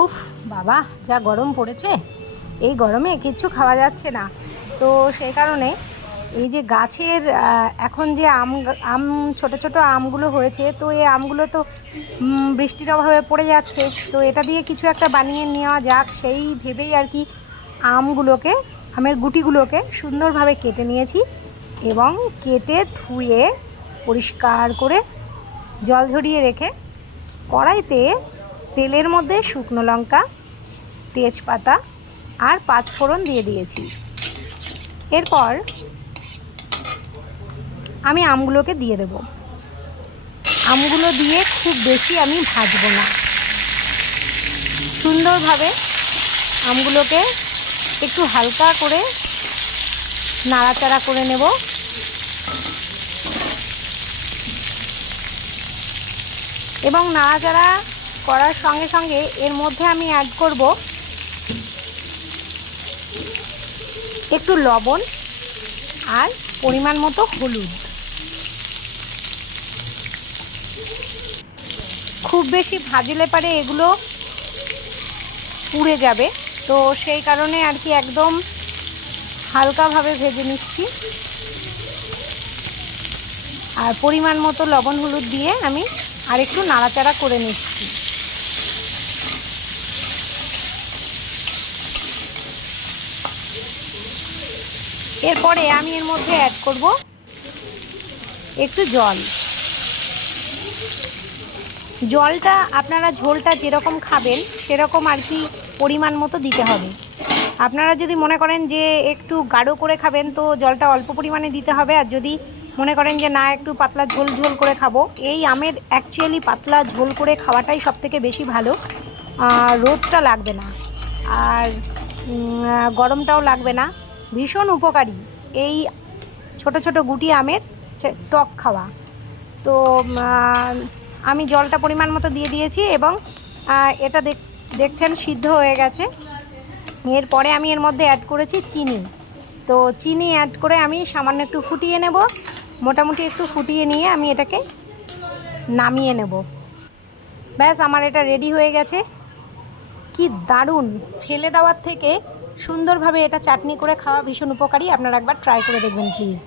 উফ, বাবা, যা গরম পড়েছে। এই গরমে কিচ্ছু খাওয়া যাচ্ছে না। তো সেই কারণে এই যে গাছের এখন যে আম আম, ছোট ছোট আমগুলো হয়েছে, তো এই আমগুলো তো বৃষ্টির অভাবে পড়ে যাচ্ছে। তো এটা দিয়ে কিছু একটা বানিয়ে নেওয়া যাক। সেই ভেবেই আর কি আমগুলোকে, আমের গুটিগুলোকে সুন্দরভাবে কেটে নিয়েছি এবং কেটে ধুয়ে পরিষ্কার করে জল ঝরিয়ে রেখে কড়াইতে তেলের মধ্যে শুকনো লঙ্কা, তেজপাতা আর পাঁচ ফোড়ন দিয়ে দিয়েছি। এরপর আমি আমগুলোকে দিয়ে দেব। আমগুলো দিয়ে খুব বেশি আমি ভাজবো না। সুন্দরভাবে আমগুলোকে একটু হালকা করে নাড়াচাড়া করে নেব। এবং নাড়াচাড়া করার সঙ্গে সঙ্গে এর মধ্যে আমি অ্যাড করব একটু লবণ আর পরিমাণ মতো হলুদ। খুব বেশি ভাজলে পারে এগুলো পুড়ে যাবে, তো সেই কারণে আর কি একদম হালকাভাবে ভেজে নিচ্ছি। আর পরিমাণ মতো লবণ হলুদ দিয়ে আমি আর একটু নাড়াচাড়া করে নিচ্ছি। এরপরে আমি এর মধ্যে অ্যাড করব একটু জল। জলটা আপনারা ঝোলটা যেরকম খাবেন, সেরকম আর কি পরিমাণ মতো দিতে হবে। আপনারা যদি মনে করেন যে একটু গাঢ় করে খাবেন, তো জলটা অল্প পরিমাণে দিতে হবে। আর যদি মনে করেন যে না, একটু পাতলা ঝোল ঝোল করে খাব, এই আমের অ্যাকচুয়ালি পাতলা ঝোল করে খাওয়াটাই সবথেকে বেশি ভালো। রোদটা লাগবে না। আর গরমটাও লাগবে না। ভীষণ উপকারী এই ছোট ছোট গুটি আমের টক খাওয়া। তো আমি জলটা পরিমাণ মতো দিয়ে দিয়েছি এবং এটা দেখ, দেখছেন সিদ্ধ হয়ে গেছে। এরপরে আমি এর মধ্যে অ্যাড করেছি চিনি। তো, চিনি অ্যাড করে আমি সামান্য একটু ফুটিয়ে নেব। মোটামুটি একটু ফুটিয়ে নিয়ে আমি এটাকে নামিয়ে নেব। ব্যাস, আমার এটা রেডি হয়ে গেছে। কি দারুণ! ফেলে দেওয়ার থেকে সুন্দরভাবে এটা চাটনি করে খাওয়া ভীষণ উপকারী। আপনারা একবার ট্রাই করে দেখবেন প্লিজ